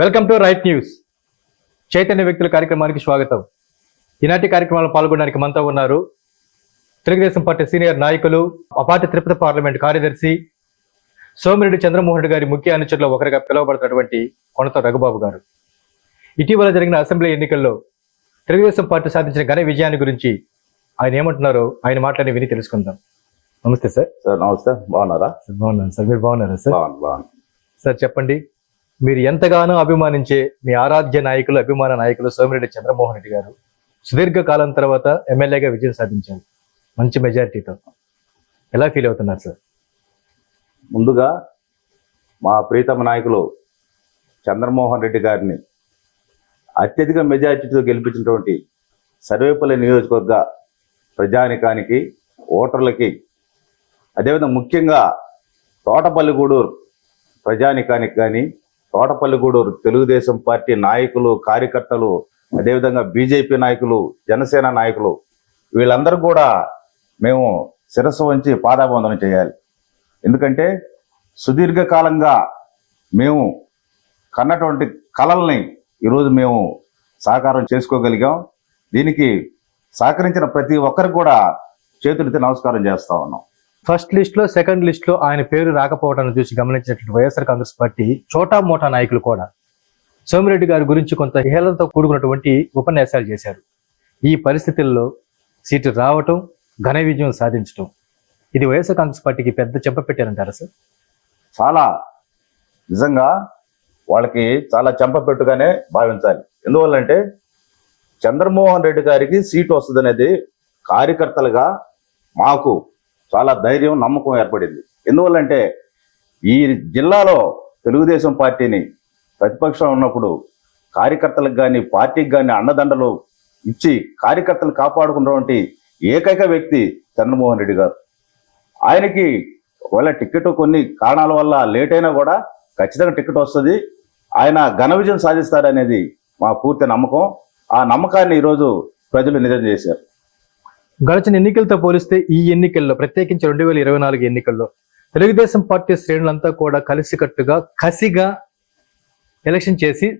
Welcome to right news Chaitanya వ్యక్తుల కార్యక్రమానికి స్వాగతం. ఈనాటి కార్యక్రమంలో పాల్గొనడానికి మనతో ఉన్నారు తెలుగుదేశం పార్టీ సీనియర్ నాయకులు ఆ పార్టీ తిరుపతి పార్లమెంట్ కార్యదర్శి సోమిరెడ్డి చంద్రమోహన్ రెడ్డి గారి ముఖ్య అనుచరులు ఒకరిగా పిలువబడుతున్నటువంటి కొనత రఘుబాబు గారు. ఇటీవల జరిగిన అసెంబ్లీ ఎన్నికల్లో తెలుగుదేశం పార్టీ సాధించిన ఘన విజయాన్ని గురించి ఆయన ఏమంటున్నారో ఆయన మాటలని విని తెలుసుకుందాం. నమస్తే సార్. సార్ నమస్తే. బాగున్నారా? బాగున్నాను సార్. మీరు బాగున్నారా సార్? బాగున్నాను. సార్ చెప్పండి. మీరు ఎంతగానో అభిమానించే మీ ఆరాధ్య నాయకులు అభిమాన నాయకులు సోమిరెడ్డి చంద్రమోహన్ రెడ్డి గారు. సుదీర్ఘ కాలం తర్వాత ఎమ్మెల్యేగా విజయం సాధించారు. మంచి మెజారిటీతో. ఎలా ఫీల్ అవుతున్నారు సార్? ముందుగా మా ప్రీతమ నాయకులు చంద్రమోహన్ రెడ్డి గారిని అత్యధిక మెజార్టీతో గెలిపించినటువంటి సర్వేపల్లి నియోజకవర్గ ప్రజానికానికి ఓటర్లకి అదేవిధంగా ముఖ్యంగా తోటపల్లిగూడూరు ప్రజానికానికి కానీ తోటపల్లిగూడూరు తెలుగుదేశం పార్టీ నాయకులు కార్యకర్తలు అదేవిధంగా బీజేపీ నాయకులు జనసేన నాయకులు వీళ్ళందరూ కూడా మేము శిరస్సు వంచి పాదాబంధనం చేయాలి. ఎందుకంటే సుదీర్ఘకాలంగా మేము కన్నటువంటి కళల్ని ఈరోజు మేము సాకారం చేసుకోగలిగాం. దీనికి సహకరించిన ప్రతి ఒక్కరికి కూడా చేతులెత్తి నమస్కారం చేస్తా ఉన్నాం. ఫస్ట్ లిస్ట్లో సెకండ్ లిస్ట్లో ఆయన పేరు రాకపోవడాన్ని చూసి గమనించినటువంటి వైఎస్ఆర్ కాంగ్రెస్ పార్టీ చోటా మోటా నాయకులు కూడా సోమిరెడ్డి గారి గురించి కొంత హేళనతో కూడుకున్నటువంటి ఉపన్యాసాలు చేశారు. ఈ పరిస్థితుల్లో సీటు రావటం ఘన విజయం సాధించటం. ఇది వైఎస్ఆర్ కాంగ్రెస్ పార్టీకి పెద్ద చెంప పెట్టారంటారా సార్? చాలా నిజంగా వాళ్ళకి చాలా చెంపపెట్టుగానే భావించాలి. ఎందువల్లంటే చంద్రమోహన్ రెడ్డి గారికి సీటు వస్తుంది అనేది కార్యకర్తలుగా మాకు చాలా ధైర్యం నమ్మకం ఏర్పడింది. ఎందువల్లంటే ఈ జిల్లాలో తెలుగుదేశం పార్టీని ప్రతిపక్షం ఉన్నప్పుడు కార్యకర్తలకు కానీ పార్టీకి కానీ అండదండలు ఇచ్చి కార్యకర్తలు కాపాడుకున్నటువంటి ఏకైక వ్యక్తి చంద్రమోహన్ రెడ్డి గారు. ఆయనకి ఒకవేళ టికెట్ కొన్ని కారణాల వల్ల లేట్ అయినా కూడా ఖచ్చితంగా టికెట్ వస్తుంది. ఆయన ఘన విజయం సాధిస్తారనేది మా పూర్తి నమ్మకం. ఆ నమ్మకాన్ని ఈరోజు ప్రజలు నిజం చేశారు. గడిచిన ఎన్నికలతో పోలిస్తే ఈ ఎన్నికల్లో ప్రత్యేకించి రెండు వేల ఇరవై నాలుగు ఎన్నికల్లో తెలుగుదేశం పార్టీ శ్రేణులంతా కూడా కలిసికట్టుగా కసిగా ఎలక్షన్ చేసి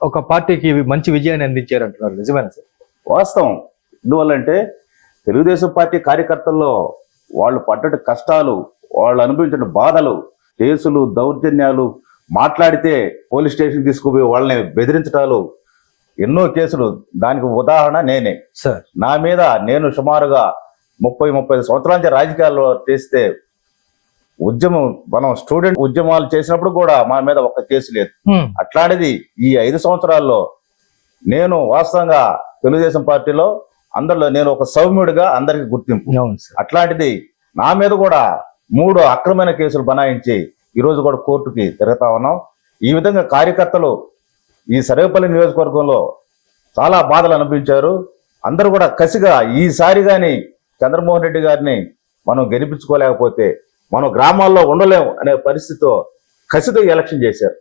ఒక పార్టీకి మంచి విజయాన్ని అందించారు అంటున్నారు నిజమేనా సార్? వాస్తవం. ఎందువల్లంటే తెలుగుదేశం పార్టీ కార్యకర్తల్లో వాళ్ళు పడ్డ కష్టాలు వాళ్ళు అనుభవించిన బాధలు కేసులు దౌర్జన్యాలు మాట్లాడితే పోలీస్ స్టేషన్ తీసుకుపోయి వాళ్ళని బెదిరించడాలు ఎన్నో కేసులు. దానికి ఉదాహరణ నేనే. సార్. నా మీద నేను సుమారుగా ముప్పై ముప్పై ఐదు సంవత్సరాల నుంచి రాజకీయాల్లో చేస్తే ఉద్యమం మనం స్టూడెంట్ ఉద్యమాలు చేసినప్పుడు కూడా మా మీద ఒక్క కేసు లేదు. అట్లాంటిది ఈ ఐదు సంవత్సరాల్లో నేను వాస్తవంగా తెలుగుదేశం పార్టీలో అందరిలో నేను ఒక సౌమ్యుడిగా అందరికి గుర్తింపు. అట్లాంటిది నా మీద కూడా మూడు అక్రమైన కేసులు బనాయించి ఈ రోజు కూడా కోర్టుకి తిరుగుతా ఉన్నాం. ఈ విధంగా కార్యకర్తలు ఈ సర్వేపల్లి నియోజకవర్గంలో చాలా బాధలు అనిపించారు అందరూ కూడా కసిగా ఈసారి కానీ చంద్రమోహన్ రెడ్డి గారిని మనం గెలిపించుకోలేకపోతే మనం గ్రామాల్లో ఉండలేం అనే పరిస్థితితో కసితో ఎలక్షన్ చేశారు.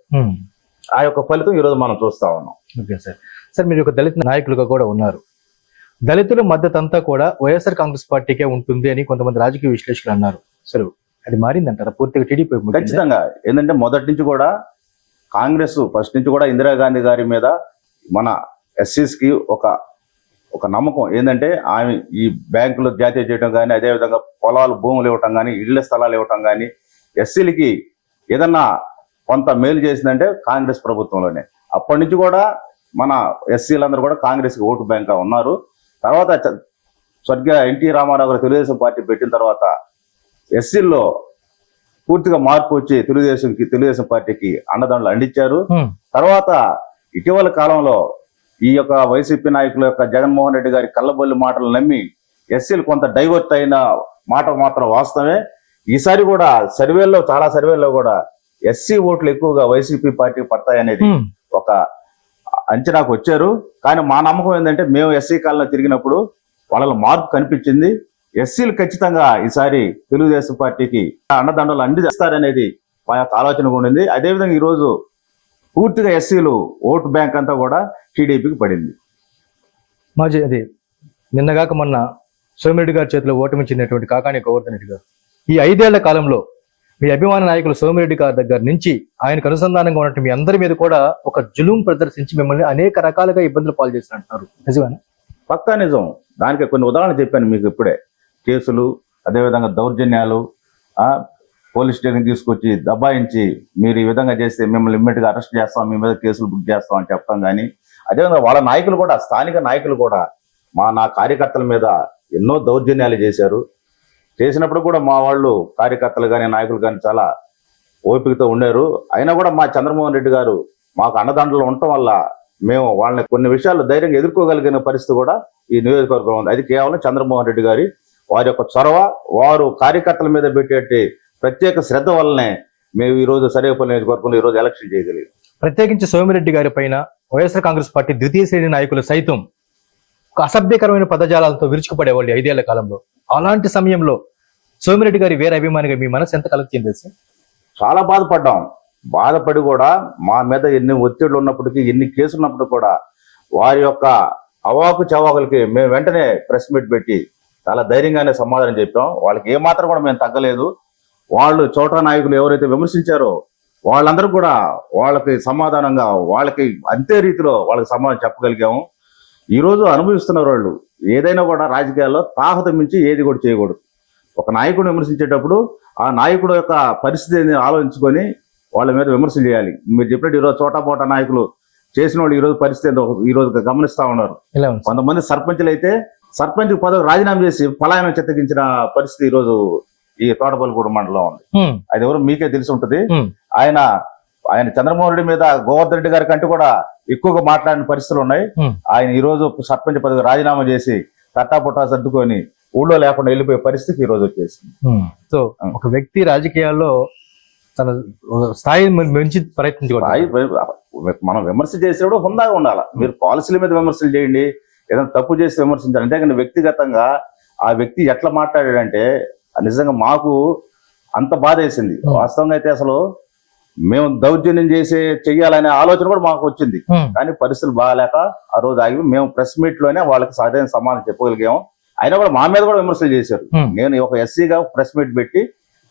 ఆ యొక్క ఫలితం ఈరోజు మనం చూస్తా ఉన్నాం. Okay sir. సార్ మీరు ఒక దళిత నాయకులుగా కూడా ఉన్నారు. దళితుల మద్దతు అంతా కూడా వైఎస్ఆర్ కాంగ్రెస్ పార్టీకే ఉంటుంది అని కొంతమంది రాజకీయ విశ్లేషకులు అన్నారు. అసలు అది మారిందంటారా? పూర్తిగా టీడీపీ ఖచ్చితంగా. ఏంటంటే మొదటి నుంచి కూడా కాంగ్రెస్ ఫస్ట్ నుంచి కూడా ఇందిరాగాంధీ గారి మీద మన ఎస్సీస్కి ఒక ఒక నమ్మకం ఏంటంటే ఆమె ఈ బ్యాంకులు జాతీయ చేయడం కానీ అదేవిధంగా పొలాలు భూములు ఇవ్వటం కానీ ఇళ్ళ స్థలాలు ఇవ్వటం కానీ ఎస్సీలకి ఏదన్నా కొంత మేలు చేసిందంటే కాంగ్రెస్ ప్రభుత్వంలోనే. అప్పటి నుంచి కూడా మన ఎస్సీలందరూ కూడా కాంగ్రెస్కి ఓటు బ్యాంక్గా ఉన్నారు. తర్వాత చ- స్వర్గీయ ఎన్టీ రామారావు గారు తెలుగుదేశం పార్టీ పెట్టిన తర్వాత ఎస్సీల్లో పూర్తిగా మార్పు వచ్చి తెలుగుదేశంకి తెలుగుదేశం పార్టీకి అండదండలు అందించారు తర్వాత ఇటీవల కాలంలో ఈ యొక్క వైసీపీ నాయకుల యొక్క జగన్మోహన్ రెడ్డి గారి కళ్ళబొల్లి మాటలు నమ్మి ఎస్సీలు కొంత డైవర్ట్ అయిన మాట మాత్రం వాస్తవమే. ఈసారి కూడా సర్వేల్లో చాలా సర్వేల్లో కూడా ఎస్సీ ఓట్లు ఎక్కువగా వైసీపీ పార్టీకి పడతాయనేది ఒక అంచనాకు వచ్చారు. కానీ మా నమ్మకం ఏంటంటే మేము ఎస్సీ కాలంలో తిరిగినప్పుడు వాళ్ళలో మార్పు కనిపించింది. ఎస్సీలు ఖచ్చితంగా ఈసారి తెలుగుదేశం పార్టీకి అండదండలు అందిస్తారనేది మా యొక్క ఆలోచన ఉండింది అదేవిధంగా ఈరోజు పూర్తిగా ఎస్సీలు ఓటు బ్యాంక్ అంతా కూడా టీడీపీకి పడింది. మాజీ అది నిన్నగాక మొన్న సోమిరెడ్డి గారి చేతిలో ఓటమి చెందినటువంటి కాకాని గోవర్ధన్ రెడ్డి గారు. ఈ ఐదేళ్ళ కాలంలో మీ అభిమాన నాయకులు సోమిరెడ్డి గారి దగ్గర నుంచి ఆయనకు అనుసంధానంగా ఉన్నట్టు మీ అందరి మీద కూడా ఒక జులుం ప్రదర్శించి మిమ్మల్ని అనేక రకాలుగా ఇబ్బందులు పాలు చేసినట్టున్నారు నిజమేనా? పక్కా నిజం. దానికి కొన్ని ఉదాహరణలు చెప్పాను మీకు ఇప్పుడే. కేసులు అదేవిధంగా దౌర్జన్యాలు పోలీస్ స్టేషన్ తీసుకొచ్చి దబాయించి మీరు ఈ విధంగా చేస్తే మిమ్మల్ని ఇమ్మీడియట్గా అరెస్ట్ చేస్తాం మీ మీద కేసులు బుక్ చేస్తాం అని చెప్పడం కానీ అదేవిధంగా వాళ్ళ నాయకులు కూడా స్థానిక నాయకులు కూడా మా నా కార్యకర్తల మీద ఎన్నో దౌర్జన్యాలు చేశారు. చేసినప్పుడు కూడా మా వాళ్ళు కార్యకర్తలు కానీ నాయకులు కానీ చాలా ఓపికతో ఉండారు. అయినా కూడా మా చంద్రమోహన్ రెడ్డి గారు మాకు అన్నదండలు ఉండటం వల్ల మేము వాళ్ళని కొన్ని విషయాలు ధైర్యంగా ఎదుర్కోగలిగిన పరిస్థితి కూడా ఈ నియోజకవర్గం ఉంది. అది కేవలం చంద్రమోహన్ రెడ్డి గారి వారి యొక్క చొరవ వారు కార్యకర్తల మీద పెట్టే ప్రత్యేక శ్రద్ధ వల్లనే మేము ఈ రోజు సరేపల్లి నియోజకవర్గంలో ఈ రోజు ఎలక్షన్ చేయగలిగాం. ప్రత్యేకించి సోమిరెడ్డి గారి పైన వైఎస్ఆర్ కాంగ్రెస్ పార్టీ ద్వితీయ శ్రేణి నాయకులు సైతం ఒక అసభ్యకరమైన పదజాలాలతో విరుచుకుపడేవాళ్ళు ఐదేళ్ళ కాలంలో. అలాంటి సమయంలో సోమిరెడ్డి గారి వేరే అభిమానిగా మీ మనసు ఎంత కలెక్ట్ సార్ చాలా బాధపడ్డాం. బాధపడి కూడా మా మీద ఎన్ని ఒత్తిళ్ళు ఉన్నప్పటికీ ఎన్ని కేసులు ఉన్నప్పుడు కూడా వారి యొక్క అవాకు చవాకులకి మేము వెంటనే ప్రెస్ మీట్ పెట్టి చాలా ధైర్యంగానే సమాధానం చెప్పాం. వాళ్ళకి ఏమాత్రం కూడా మేము తగ్గలేదు. వాళ్ళు చోటా నాయకులు ఎవరైతే విమర్శించారో వాళ్ళందరూ కూడా వాళ్ళకి సమాధానంగా వాళ్ళకి అంతే రీతిలో వాళ్ళకి సమాధానం చెప్పగలిగాము. ఈ రోజు అనుభవిస్తున్నారు వాళ్ళు ఏదైనా కూడా రాజకీయాల్లో తాహత మించి ఏది కూడా చేయకూడదు. ఒక నాయకుడు విమర్శించేటప్పుడు ఆ నాయకుడు యొక్క పరిస్థితిని ఆలోచించుకొని వాళ్ళ మీద విమర్శలు చేయాలి. మీరు చెప్పినట్టు ఈరోజు చోటా పోటా నాయకులు చేసిన వాళ్ళు ఈ రోజు పరిస్థితి ఏందో ఈ రోజు గమనిస్తా ఉన్నారు. కొంతమంది సర్పంచులు అయితే సర్పంచ్ పదవి రాజీనామా చేసి పలాయనం చిత్తగించిన పరిస్థితి ఈ రోజు ఈ తోటపల్లిగూడ మండలం ఉంది. అది ఎవరు మీకే తెలిసి ఉంటుంది. ఆయన ఆయన చంద్రమోహన్ రెడ్డి మీద గోవర్ధన్ రెడ్డి గారి కంటే కూడా ఎక్కువగా మాట్లాడిన పరిస్థితులు ఉన్నాయి. ఆయన ఈ రోజు సర్పంచ్ పదవి రాజీనామా చేసి తట్టాపుట్టా సర్దుకొని ఊళ్ళో లేకుండా వెళ్ళిపోయే పరిస్థితి ఈ రోజు వచ్చేసింది. సో ఒక వ్యక్తి రాజకీయాల్లో తన స్థాయి మించి ప్రయత్నించకూడదు అయి- మనం విమర్శ చేసేటప్పుడు హుందాగా ఉండాలి. మీరు పాలసీల మీద విమర్శలు చేయండి ఏదైనా తప్పు చేసి విమర్శించాలి అంతేకాని వ్యక్తిగతంగా ఆ వ్యక్తి ఎట్లా మాట్లాడాడంటే నిజంగా మాకు అంత బాధ వేసింది. వాస్తవంగా అయితే అసలు మేము దౌర్జన్యం చేసే చెయ్యాలనే ఆలోచన కూడా మాకు వచ్చింది కానీ పరిస్థితులు బాగాలేక ఆ రోజు ఆగి మేము ప్రెస్ మీట్లోనే వాళ్ళకి సరైన సమాధానం చెప్పగలిగాము అయినా కూడా మా మీద కూడా విమర్శలు చేశారు. నేను ఒక ఎస్సీగా ప్రెస్ మీట్ పెట్టి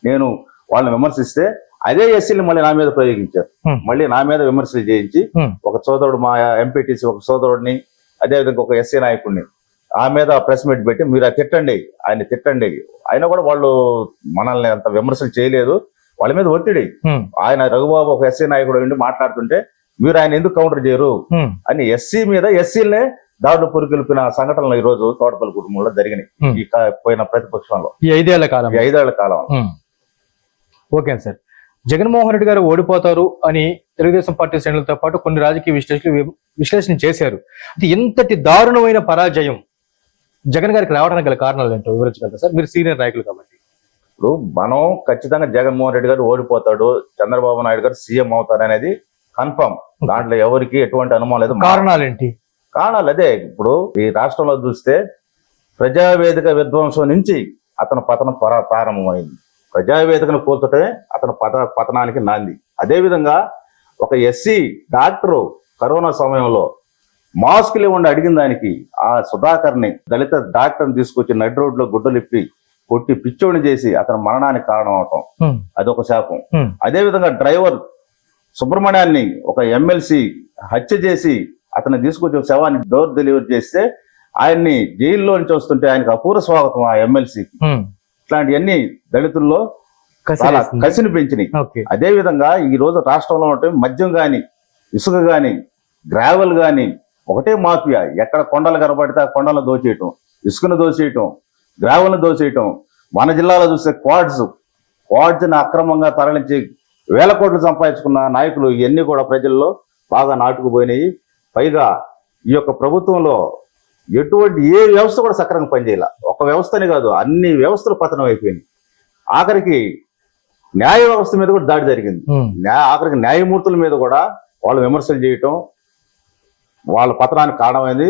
నేను వాళ్ళని విమర్శిస్తే అదే ఎస్సీని మళ్ళీ నా మీద ప్రయోగించారు. మళ్ళీ నా మీద విమర్శలు చేయించి. ఒక సోదరుడు మా ఎంపీటీసీ ఒక సోదరుడిని అదేవిధంగా ఒక ఎస్సీ నాయకుడిని ఆ మీద ప్రెస్ మీట్ పెట్టి మీరు అది తిట్టండి ఆయన తిట్టండి. అయినా కూడా వాళ్ళు మనల్ని అంత విమర్శలు చేయలేదు. వాళ్ళ మీద ఒత్తిడి. ఆయన రఘుబాబు ఒక ఎస్సీ నాయకుడు ఉండి మాట్లాడుతుంటే మీరు ఆయన ఎందుకు కౌంటర్ చేయరు? అని ఎస్సీ మీద ఎస్సీలనే దాడులు పురికొల్పిన సంఘటనలు ఈ రోజు తోటపల్లి కుటుంబంలో జరిగినాయి. ఈ పోయిన ప్రతిపక్షంలో. ఈ ఐదేళ్ళ కాలం. ఈ ఐదేళ్ళ కాలం. Okay sir. జగన్మోహన్ రెడ్డి గారు ఓడిపోతారు అని తెలుగుదేశం పార్టీ శ్రేణులతో పాటు కొన్ని రాజకీయ విశ్లేషకులు విశ్లేషణ చేశారు. అది ఎంతటి దారుణమైన పరాజయం జగన్ గారికి రావడానికి గల కారణాలు ఏంటో వివరించగలరా సార్? మీరు సీనియర్ నాయకులు కాబట్టి. ఇప్పుడు మనం ఖచ్చితంగా జగన్మోహన్ రెడ్డి గారు ఓడిపోతాడు చంద్రబాబు నాయుడు గారు సీఎం అవుతారు అనేది కన్ఫర్మ్. దాంట్లో ఎవరికి ఎటువంటి అనుమానం లేదు. కారణాలు ఏంటి కారణాలు అదే. ఇప్పుడు ఈ రాష్ట్రంలో చూస్తే ప్రజావేదిక విధ్వంసం నుంచి అతని పతనం ప్రా- ప్రారంభమైంది. ప్రజావేదికను కూల్చటమే అతని పత పతనానికి నాంది. అదేవిధంగా ఒక ఎస్సీ డాక్టరు కరోనా సమయంలో మాస్కులు ఇవ్వండి అడిగిన దానికి ఆ సుధాకర్ని దళిత డాక్టర్ని తీసుకొచ్చి నడి రోడ్లో గుడ్డలిప్పి కొట్టి పిచ్చోని చేసి అతని మరణానికి కారణం అవటం అదొక శాపం. అదేవిధంగా డ్రైవర్ సుబ్రహ్మణ్యాన్ని ఒక ఎమ్మెల్సీ హత్య చేసి అతన్ని తీసుకొచ్చి శవాన్ని డోర్ డెలివరీ చేస్తే ఆయన్ని జైల్లో నుంచి వస్తుంటే ఆయనకు అపూర్వ స్వాగతం ఆ ఎమ్మెల్సీకి. ఇట్లాంటివన్నీ దళితుల్లో చాలా. కసిని పెంచినాయి. అదే విధంగా ఈ రోజు రాష్ట్రంలో ఉంటే మద్యం గాని ఇసుక గాని గ్రావెల్ గాని ఒకటే మాఫియా. ఎక్కడ కొండలు కనబడితే ఆ కొండలను దోచేయటం ఇసుకను దోచేయటం గ్రావెల్ను దోచేయటం మన జిల్లాలో చూస్తే క్వాడ్స్ క్వాడ్స్ని అక్రమంగా తరలించి వేల కోట్లు సంపాదించుకున్న నాయకులు ఇవన్నీ కూడా ప్రజల్లో బాగా నాటుకుపోయినాయి. పైగా ఈ యొక్క ప్రభుత్వంలో ఎటువంటి ఏ వ్యవస్థ కూడా సక్రమంగా పనిచేయాల. ఒక వ్యవస్థని కాదు అన్ని వ్యవస్థలు పతనం అయిపోయినాయి ఆఖరికి న్యాయ వ్యవస్థ మీద కూడా దాడి జరిగింది. ఆఖరికి న్యాయమూర్తుల మీద కూడా వాళ్ళు విమర్శలు చేయటం వాళ్ళ పతనానికి కారణమైంది.